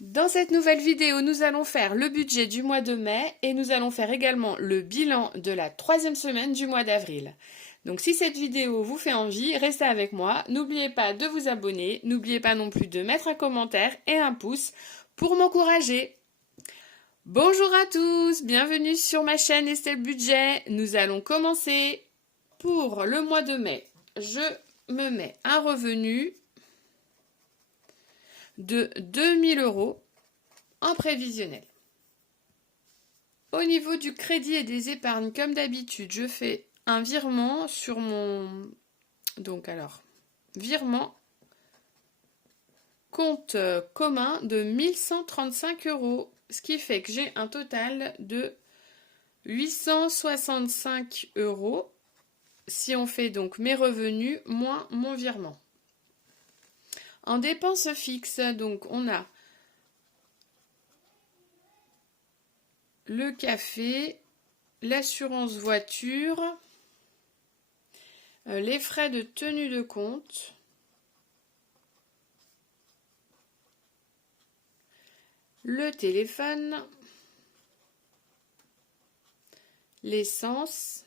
Dans cette nouvelle vidéo, nous allons faire le budget du mois de mai et nous allons faire également le bilan de la troisième semaine du mois d'avril. Donc si cette vidéo vous fait envie, restez avec moi. N'oubliez pas de vous abonner, n'oubliez pas non plus de mettre un commentaire et un pouce pour m'encourager. Bonjour à tous, bienvenue sur ma chaîne Estelle Budget. Nous allons commencer. Pour le mois de mai, je me mets un revenu de 2000 € en prévisionnel. Au niveau du crédit et des épargnes, comme d'habitude, je fais un virement sur mon... virement compte commun de 1135 €, ce qui fait que j'ai un total de 865 € si on fait donc mes revenus moins mon virement. En dépenses fixes, donc on a le café, l'assurance voiture, les frais de tenue de compte, le téléphone, l'essence,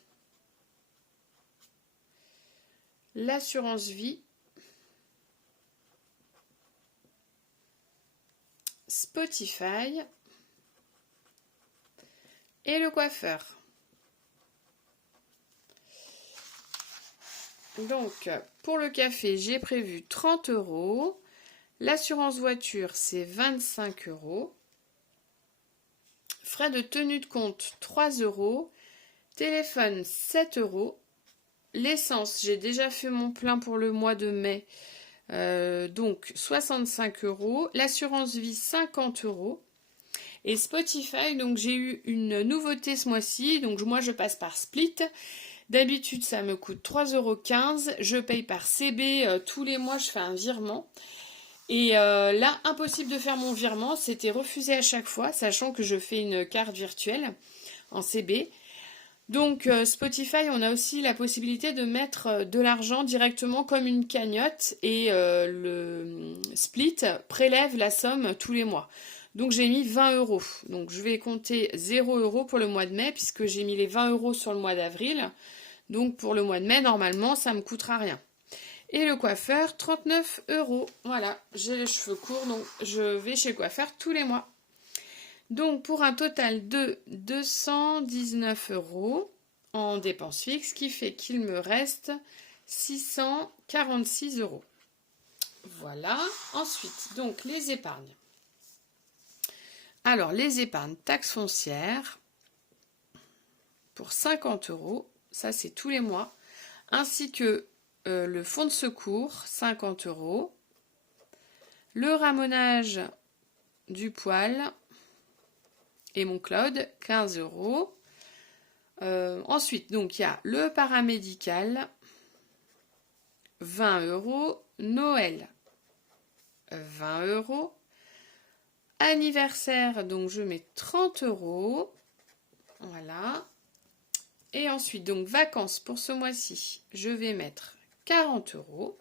l'assurance vie, Spotify et le coiffeur. Donc, pour le café, j'ai prévu 30 €. L'assurance voiture, c'est 25 €. Frais de tenue de compte, 3 €. Téléphone, 7 €. L'essence, j'ai déjà fait mon plein pour le mois de mai. Donc 65 €. L'assurance vie, 50 €. Et Spotify, donc j'ai eu une nouveauté ce mois-ci. Donc moi, je passe par Split. D'habitude, ça me coûte 3,15 €. Je paye par CB. Tous les mois, je fais un virement. Et là, impossible de faire mon virement. C'était refusé à chaque fois, sachant que je fais une carte virtuelle en CB. Donc Spotify, on a aussi la possibilité de mettre de l'argent directement comme une cagnotte. Et le Split prélève la somme tous les mois. Donc j'ai mis 20 €. Donc je vais compter 0 € pour le mois de mai, puisque j'ai mis les 20 € sur le mois d'avril. Donc pour le mois de mai, normalement, ça ne me coûtera rien. Et le coiffeur, 39 €. Voilà, j'ai les cheveux courts, donc je vais chez le coiffeur tous les mois. Donc pour un total de 219 € en dépenses fixes, qui fait qu'il me reste 646 €. Voilà. Ensuite, donc les épargnes. Alors, les épargnes taxes foncières pour 50 €, ça c'est tous les mois, ainsi que le fonds de secours, 50 €, le ramonage du poêle et mon cloud, 15 €. Ensuite, donc il y a le paramédical, 20 €, Noël, 20 €. Anniversaire, donc je mets 30 €. Voilà. Et ensuite, donc vacances pour ce mois-ci, je vais mettre 40 €.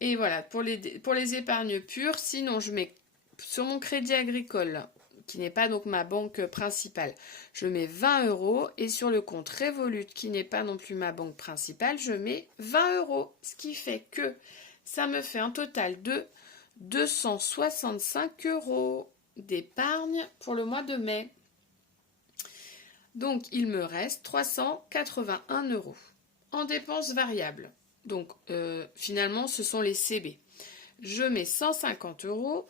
Et voilà, pour les épargnes pures, sinon je mets sur mon crédit agricole, qui n'est pas donc ma banque principale, je mets 20 €. Et sur le compte Revolut, qui n'est pas non plus ma banque principale, je mets 20 €. Ce qui fait que ça me fait un total de 265 € d'épargne pour le mois de mai. Donc, il me reste 381 € en dépenses variables. Donc, finalement, ce sont les CB. Je mets 150 €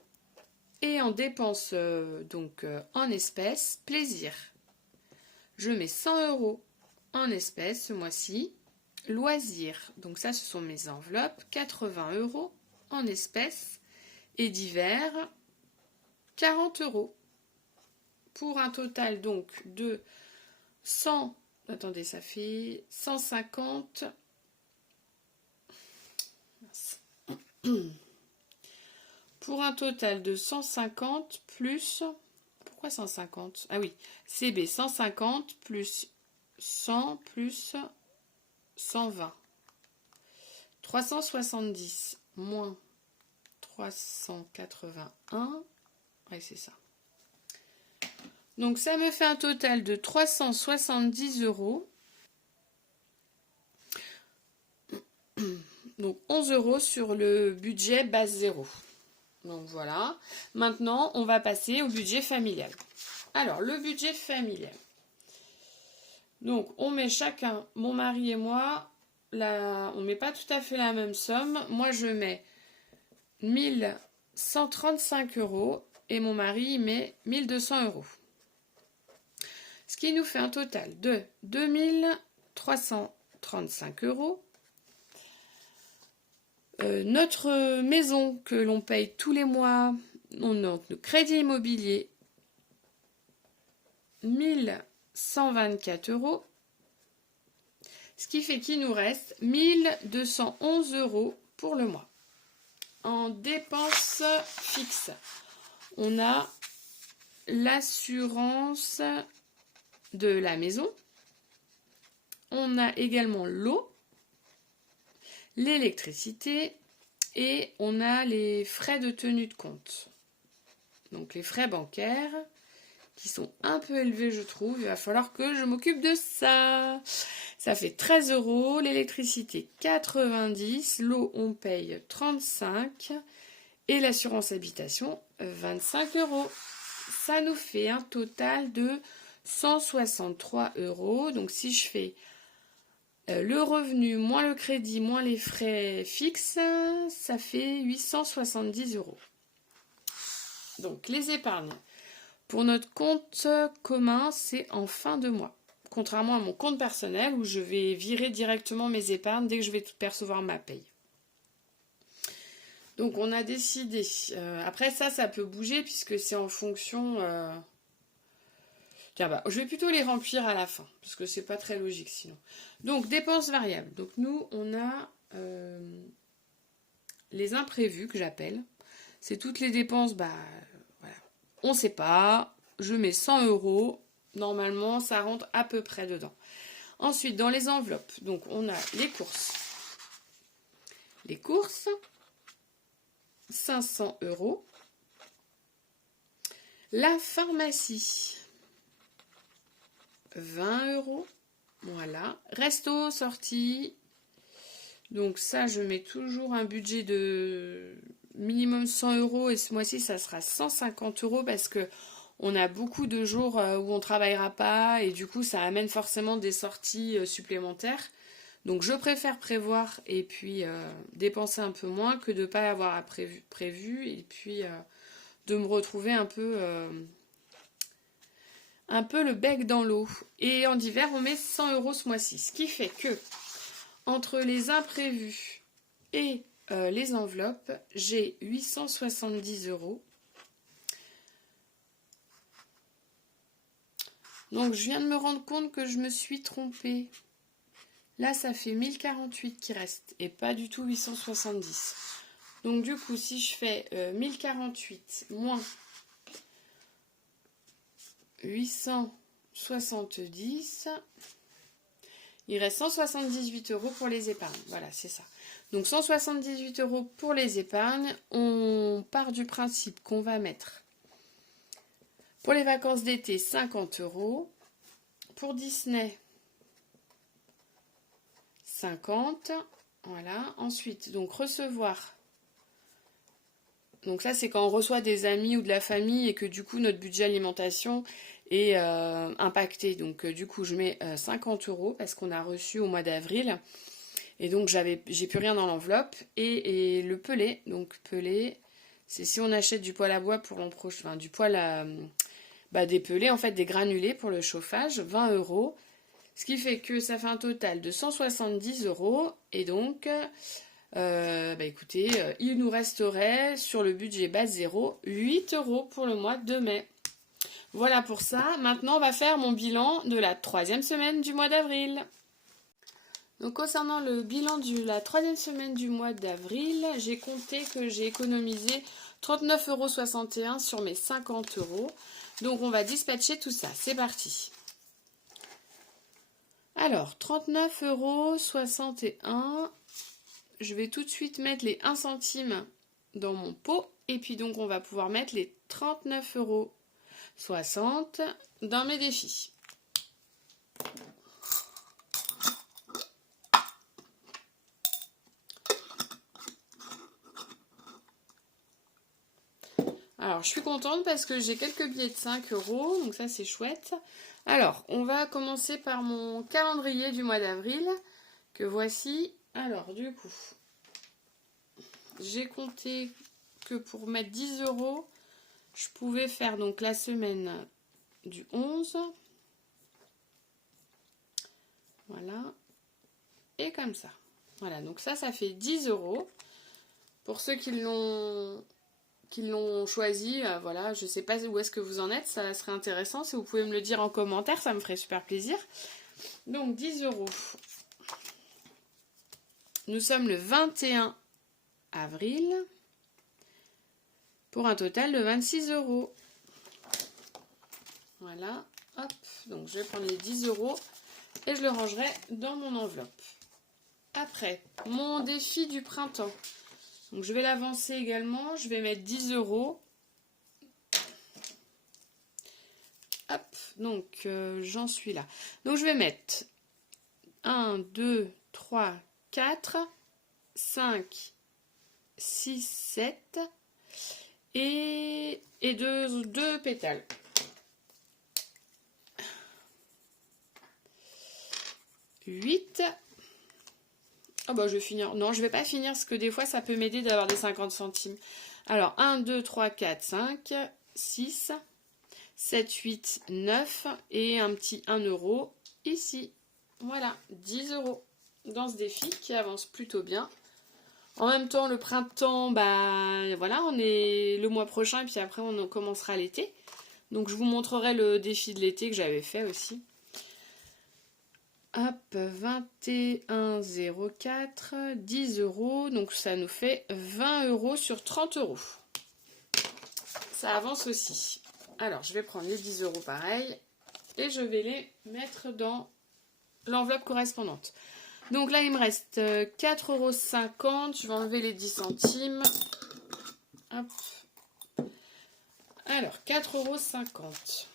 et en dépenses, en espèces, plaisir. Je mets 100 € en espèces ce mois-ci. Loisirs, donc ça, ce sont mes enveloppes, 80 € en espèces. Et divers, 40 €. Pour un total donc de 100, attendez, ça fait 150. Pour un total de 150 plus... Pourquoi 150? Ah oui, CB 150 plus 100 plus 120. 370 moins 381. Ouais, c'est ça. Donc ça me fait un total de 370 €. Donc 11 € sur le budget base 0. Donc voilà. Maintenant, on va passer au budget familial. Alors, le budget familial. Donc, on met chacun, mon mari et moi, on ne met pas tout à fait la même somme. Moi, je mets 1135 € et mon mari il met 1200 €. Ce qui nous fait un total de 2335 €. Notre maison que l'on paye tous les mois, notre crédit immobilier, 1124 €. Ce qui fait qu'il nous reste 1211 € pour le mois. En dépenses fixes, on a l'assurance de la maison. On a également l'eau, l'électricité et on a les frais de tenue de compte. Donc les frais bancaires qui sont un peu élevés, je trouve. Il va falloir que je m'occupe de ça. Ça fait 13 €, l'électricité 90, l'eau on paye 35 et l'assurance habitation 25 €. Ça nous fait un total de 163 €. Donc si je fais le revenu moins le crédit moins les frais fixes, ça fait 870 €. Donc les épargnes. Pour notre compte commun, c'est en fin de mois. Contrairement à mon compte personnel où je vais virer directement mes épargnes dès que je vais percevoir ma paye. Donc on a décidé. Après ça peut bouger puisque c'est en fonction... Tiens, je vais plutôt les remplir à la fin parce que c'est pas très logique sinon. Donc dépenses variables. Donc nous on a les imprévus que j'appelle. C'est toutes les dépenses, voilà. On ne sait pas. Je mets 100 €. Normalement, ça rentre à peu près dedans. Ensuite, dans les enveloppes, donc on a les courses. Les courses, 500 €. La pharmacie, 20 €. Voilà. Resto, sortie. Donc ça, je mets toujours un budget de minimum 100 € et ce mois-ci, ça sera 150 € parce que on a beaucoup de jours où on ne travaillera pas et du coup, ça amène forcément des sorties supplémentaires. Donc, je préfère prévoir et puis dépenser un peu moins que de ne pas avoir prévu et puis de me retrouver un peu le bec dans l'eau. Et en hiver, on met 100 € ce mois-ci. Ce qui fait que entre les imprévus et les enveloppes, j'ai 870 €. Donc, je viens de me rendre compte que je me suis trompée. Là, ça fait 1048 qui reste et pas du tout 870. Donc, du coup, si je fais 1048 moins 870, il reste 178 € pour les épargnes. Voilà, c'est ça. Donc, 178 € pour les épargnes. On part du principe qu'on va mettre pour les vacances d'été 50 €. Pour Disney, 50. Voilà. Ensuite, donc recevoir. Donc ça, c'est quand on reçoit des amis ou de la famille et que du coup, notre budget alimentation est impacté. Donc du coup, je mets 50 € parce qu'on a reçu au mois d'avril. Et donc, j'ai plus rien dans l'enveloppe. Et le pelé. Donc pelé, c'est si on achète du poêle à bois pour l'an prochain. Enfin, du poêle à... des pelés, en fait, des granulés pour le chauffage, 20 €. Ce qui fait que ça fait un total de 170 €. Et donc, écoutez, il nous resterait sur le budget base 0, 8 € pour le mois de mai. Voilà pour ça. Maintenant, on va faire mon bilan de la 3e semaine du mois d'avril. Donc, concernant le bilan de la 3e semaine du mois d'avril, j'ai compté que j'ai économisé 39,61 € sur mes 50 €. Donc, on va dispatcher tout ça. C'est parti. Alors, 39,61 €. Je vais tout de suite mettre les 1 centime dans mon pot. Et puis donc on va pouvoir mettre les 39,60 € dans mes défis. Alors, je suis contente parce que j'ai quelques billets de 5 €, donc ça c'est chouette. Alors, on va commencer par mon calendrier du mois d'avril, que voici. Alors, du coup, j'ai compté que pour mettre 10 €, je pouvais faire donc la semaine du 11. Voilà. Et comme ça. Voilà, donc ça fait 10 €. Pour ceux qui l'ont choisi, voilà, je sais pas où est-ce que vous en êtes, ça serait intéressant si vous pouvez me le dire en commentaire, ça me ferait super plaisir. Donc 10 €. Nous sommes le 21 avril pour un total de 26 €. Voilà, hop, donc je vais prendre les 10 € et je le rangerai dans mon enveloppe. Après, mon défi du printemps. Donc je vais l'avancer également, je vais mettre 10 €. Hop, donc j'en suis là. Donc je vais mettre 1, 2, 3, 4, 5, 6, 7 et deux pétales. Huit. Oh bah je vais finir. Non, je vais pas finir parce que des fois ça peut m'aider d'avoir des 50 centimes. Alors 1, 2, 3, 4, 5, 6, 7, 8, 9 et un petit 1 € ici. Voilà, 10 € dans ce défi qui avance plutôt bien. En même temps, le printemps, bah voilà, on est le mois prochain et puis après on commencera l'été. Donc je vous montrerai le défi de l'été que j'avais fait aussi. Hop, 21,04, 10 €, donc ça nous fait 20 € sur 30 €. Ça avance aussi. Alors, je vais prendre les 10 € pareil et je vais les mettre dans l'enveloppe correspondante. Donc là, il me reste 4,50 €. Je vais enlever les 10 centimes. Hop. Alors, 4,50 €.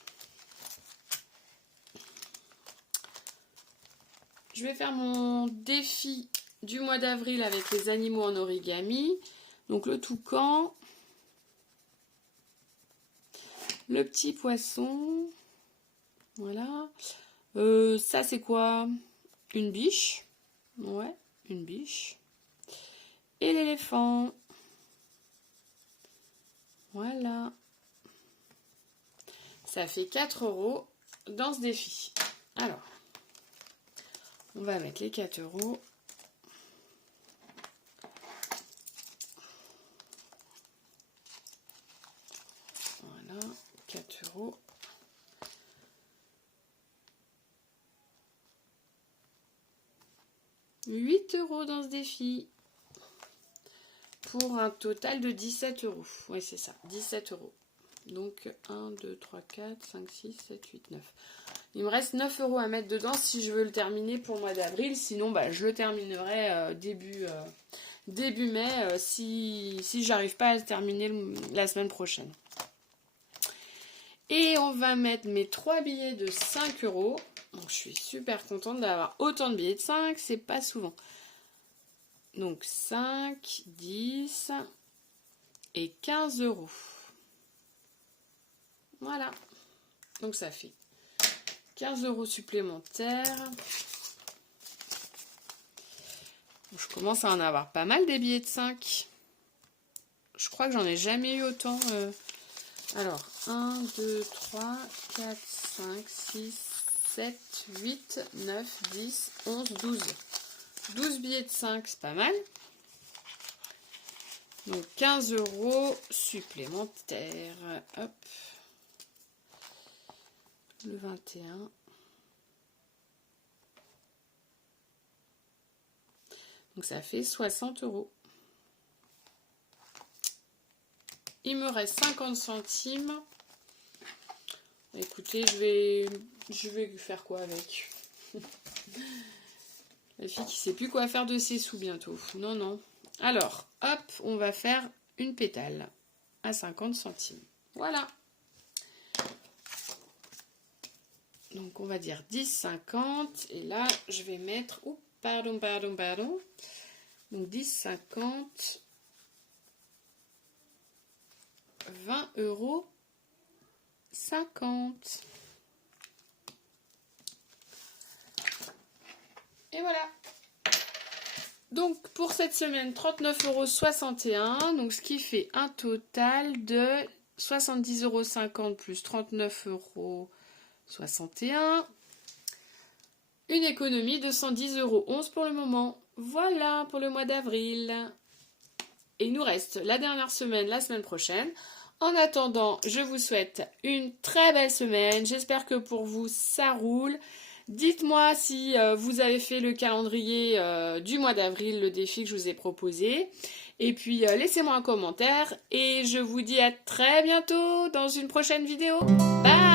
Je vais faire mon défi du mois d'avril avec les animaux en origami. Donc le toucan, le petit poisson, voilà. Ça c'est quoi? Une biche. Ouais, une biche. Et l'éléphant. Voilà. Ça fait 4 € dans ce défi. Alors, on va mettre les 4 €. Voilà, 4 €. « 8 € dans ce défi. Pour un total de 17 €. Oui, c'est ça, 17 €. Donc 1, 2, 3, 4, 5, 6, 7, 8, 9. Il me reste 9 € à mettre dedans si je veux le terminer pour le mois d'avril. Sinon, bah, je le terminerai début mai si j'arrive pas à le terminer la semaine prochaine. Et on va mettre mes 3 billets de 5 €. Donc, je suis super contente d'avoir autant de billets de 5. C'est pas souvent. Donc 5, 10 et 15 €. Voilà. Donc ça fait 15 € supplémentaires. Je commence à en avoir pas mal des billets de 5. Je crois que j'en ai jamais eu autant. Alors, 1, 2, 3, 4, 5, 6, 7, 8, 9, 10, 11, 12. 12 billets de 5, c'est pas mal. Donc 15 € supplémentaires. Hop. Le 21. Donc ça fait 60 €. Il me reste 50 centimes. Écoutez, je vais faire quoi avec? La fille qui sait plus quoi faire de ses sous bientôt. Non, non. Alors, hop, on va faire une pétale à 50 centimes. Voilà. Donc on va dire 10,50 et là je vais mettre, oh pardon, donc 10,50, 20,50 €. Et voilà. Donc pour cette semaine 39,61 €, donc ce qui fait un total de 70,50 € plus 39,61 €. Une économie de 110,11 € pour le moment. Voilà pour le mois d'avril. Et il nous reste la dernière semaine, la semaine prochaine. En attendant, je vous souhaite une très belle semaine. J'espère que pour vous, ça roule. Dites-moi si vous avez fait le calendrier du mois d'avril, le défi que je vous ai proposé. Et puis, laissez-moi un commentaire. Et je vous dis à très bientôt dans une prochaine vidéo. Bye!